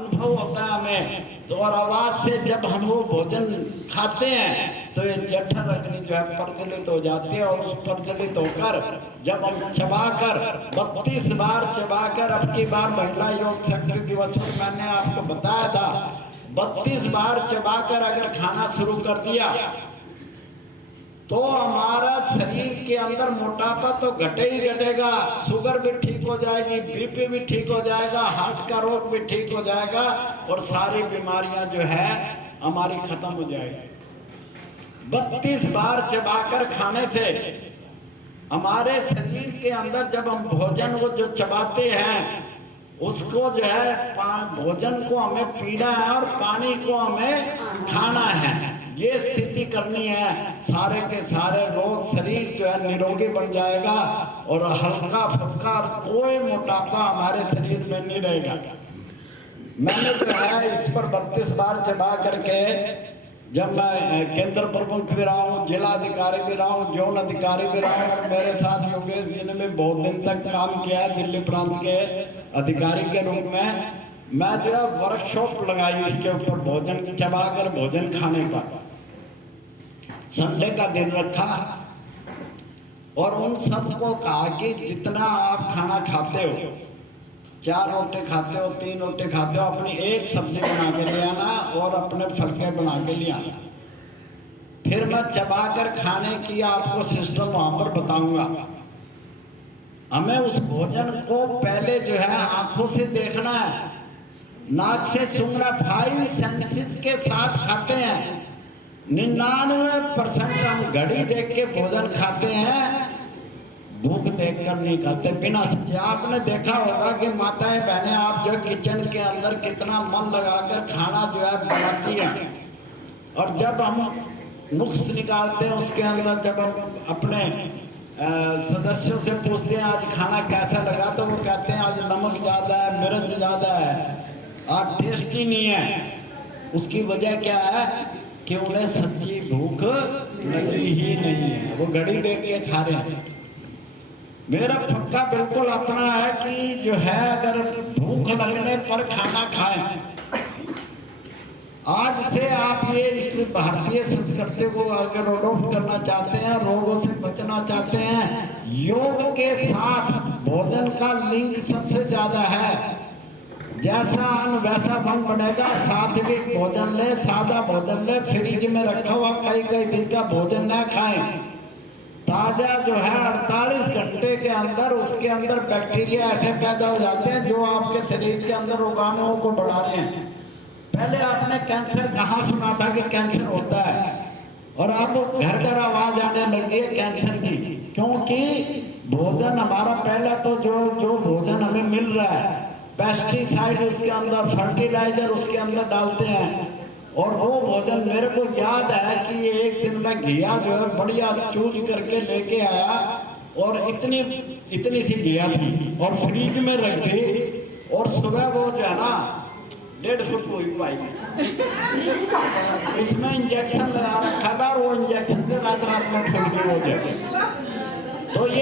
अनुभव होता है हमें। तो और आवाज से जब हम वो भोजन खाते हैं तो ये जठर अग्नि जो है प्रज्वलित हो जाती है, और उस प्रज्वलित होकर जब हम चबाकर 32 बार चबाकर, अब की बार महिला योग शक्ति दिवस में मैंने आपको बताया था, 32 बार चबाकर अगर खाना शुरू कर दिया तो हमारा शरीर के अंदर मोटापा तो घटे ही घटेगा, शुगर भी ठीक हो जाएगी, बीपी भी ठीक हो जाएगा, हार्ट का रोग भी ठीक हो जाएगा, और सारी बीमारियां जो है हमारी खत्म हो जाएगी। 32 बार चबाकर खाने से हमारे शरीर के अंदर जब हम भोजन को जो चबाते हैं उसको जो है भोजन को हमें पीना है और पानी को हमें खाना है, ये स्थिति करनी है। सारे के सारे रोग शरीर जो है निरोगी बन जाएगा और हल्का फुल्का कोई मोटापा हमारे शरीर में नहीं रहेगा। मैंने जो है इस पर 32 बार चबा करके, जब मैं केंद्र प्रमुख भी रहा हूँ, जिला अधिकारी भी रहा हूँ, जोन अधिकारी भी रहा हूँ, और मेरे साथ योगेश जी ने भी बहुत दिन तक काम किया है दिल्ली प्रांत के अधिकारी के रूप में। मैं जो है वर्कशॉप लगाई इसके ऊपर, भोजन चबाकर भोजन खाने पर। संडे का दिन रखा और उन सबको कहा कि जितना आप खाना खाते हो, 4 रोटी खाते हो, 3 रोटी खाते हो, अपनी एक सब्जी बना के ले आना और अपने फलके बना के ले आना। फिर मैं चबाकर खाने की आपको सिस्टम वहां पर बताऊंगा। हमें उस भोजन को पहले जो है आंखों से देखना है, नाक से सूंघना, 5 सेंसेस के साथ खाते हैं। 99% हम घड़ी देख के भोजन खाते हैं, भूख देखकर नहीं खाते, बिना सोचे। आपने देखा होगा कि माताएं बहनें आप जो किचन के अंदर कितना मन लगाकर खाना जो है बनाती हैं, और जब हम नुक्स निकालते हैं उसके अंदर, जब हम अपने सदस्यों से पूछते हैं आज खाना कैसा लगा, तो वो कहते हैं आज नमक ज़्यादा है, मिर्च ज़्यादा है, आज टेस्टी नहीं है। उसकी वजह क्या है कि उन्हें सच्ची भूख लगी ही नहीं है, वो घड़ी देख के खा रहे हैं। मेरा पक्का बिल्कुल अपना है कि जो है अगर भूख लगने पर खाना खाएं। आज से आप ये इस भारतीय संस्कृति को अगर अडॉप्ट करना चाहते हैं, रोगों से बचना चाहते हैं, योग के साथ भोजन का लिंक सबसे ज्यादा है। जैसा अन्न वैसा मन बनेगा। सात्विक भोजन ले, सादा भोजन ले, फ्रिज में रखा हुआ कई दिन का भोजन न खाएं। ताजा जो है 48 घंटे के अंदर उसके अंदर बैक्टीरिया ऐसे पैदा हो जाते हैं जो आपके शरीर के अंदर रोगाणुओं को बढ़ा रहे हैं। पहले आपने कैंसर कहाँ सुना था कि कैंसर होता है, और अब घर घर आवाज आने लगी है कैंसर की, क्योंकि भोजन हमारा पहला तो जो भोजन हमें मिल रहा है, पेस्टिसाइड उसके अंदर, फर्टिलाइजर उसके अंदर डालते हैं, और वो भोजन मेरे को याद है कि एक दिन मैं घिया जो है बढ़िया चूज करके लेके आया, और इतनी सी घिया थी और फ्रिज में रख दी, और सुबह वो जो है ना 1.5 फुट हुई पाई, उसमें इंजेक्शन लगा रखा था, और वो इंजेक्शन से रात में फूल गई हो जाए। तो ये